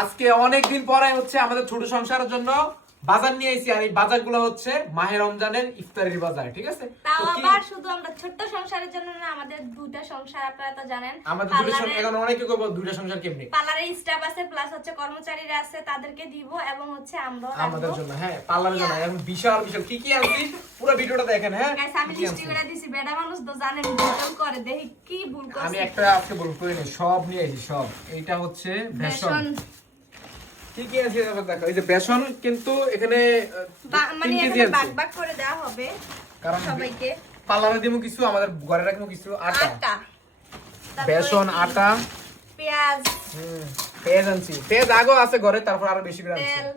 আজকে অনেকদিন পরে হচ্ছে আমাদের ছোট সংসারের জন্য বাজার নিয়ে আইছি। আর এই বাজারগুলো হচ্ছে মাহে রমজানের ইফতারের বাজার, ঠিক আছে? তাও আবার শুধু আমরা ছোট্ট সংসারের জন্য না, আমাদের দুইটা সংসার, আপনারা তো জানেন। আমাদের দুটো সংসার, এখন অনেকে কইবো দুইটা সংসার কেমনে? পার্লারে স্টাফ আছে, প্লাস হচ্ছে কর্মচারীরা আছে, তাদেরকে দিব এবং হচ্ছে আমরা আমাদের জন্য, হ্যাঁ, পার্লারের জন্য। এখন বিশাল বিশাল কি কি আনছি পুরো ভিডিওটা দেখেন। হ্যাঁ, গাইস, আমি লিস্ট করে দিছি, বেডা মানুষ তো জানেন ভুল করে, দেখি কি ভুল করছি। আমি একটা আজকে বলবো কই না, সব নিয়ে আইছি সব। এইটা হচ্ছে বেসন। কি কি আছে দেখো, এই যে বেসন কিন্তু এখানে মানে 3 কেজি এখানে আছে, ভাগ ভাগ করে দেওয়া হবে কারণ সবাইকে। পার্লারে দিমু কিছু, আমাদের ঘরে রাখবো কিছু। আটা, তারপরে বেসন, কি? আটা, পেঁয়াজ, পেঁয়াজ আনছি। পেঁয়াজ আগেও আছে ঘরে, তারপর আরো বেশি করে আনছি। তেল।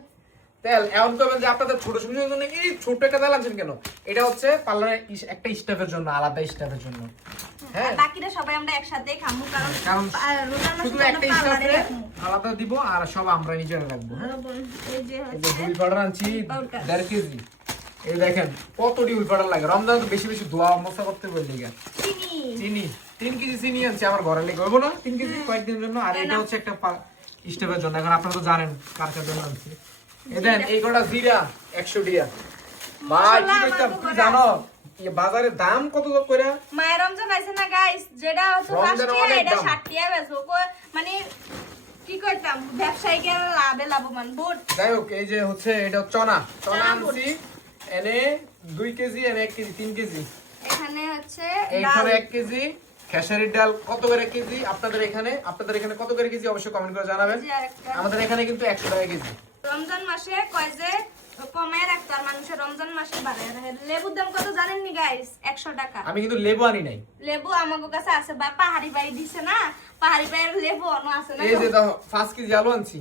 তেল এমন করবেন যে আপনাদের ছোট সংসারের জন্য এই ছোট একটা তেল আনছেন কেন? এটা হচ্ছে পার্লারে একটা স্টাফের জন্য, আলাদা স্টাফের জন্য। হ্যাঁ, আর বাকিটা সবাই আমরা একসাথেই খামু, কারণ কারণ রোজার মাসে শুধু তো একটা আমরা পার্লারে স্টাফে রাখবো। আলাদা দিব, আর সব আমরা নিজেরা রাখবো। হ্যাঁ, এই যে এই যে হচ্ছে হুইল পাউডার আনছি পাউডার। 1.5 কেজি। এই দেখেন কতটি হুইল পাউডার লাগে, রমজান তো বেশি বেশি দোয়া মশা করতে বললি। চিনি, চিনি 3 কেজি চিনি আনছি আমার ঘরে লেগে হইব না 3 কেজি কয়েকদিনের জন্য। আর এটা হচ্ছে একটা স্টেপের জন্য, এখন আপনারা তো জানেন কার কার জন্য আনছি। এই দেন এই কটা জিরা 100 টাকা। ভাই কি কইতাম, তুই জানো এই বাজারে দাম কত করে? মায়ের রমজান আছে না গাইস, যেটা হচ্ছে রমজানে 5 টাকা, অনেক এটা দাম। 60 টাকা বেচবো। মানে কি কইতাম, ব্যবসায়ীকে লাভবান বুট। যাই হোক, এই যে হচ্ছে এটা চনা চনা আনছি, এনে 2 কেজি, এনে 1 কেজি, 3 কেজি। এখানে হচ্ছে এইখানে ডাল। 1 কেজি। খেসারির ডাল কত করে কেজি আপনাদের এখানে কত করে কেজি অবশ্যই কমেন্ট করে জানাবেন। জি, আরেকটা। আমাদের এখানে কিন্তু 100 টাকা কেজি। রমজান মাসে কয় যে কমায় রাখতো, আর মানুষের রমজান মাসে বাড়ায় রাখে। লেবুর দাম কত জানেন নি গাইস? 100 টাকা। আমি কিন্তু লেবু আনি নাই। লেবু আমাগো কাছে আছে, বা পাহাড়ি বাড়ি দিছে না, পাহাড়ি বাড়ির লেবু অন্য আছে না। এই যে 5 কেজি আলু আনছি।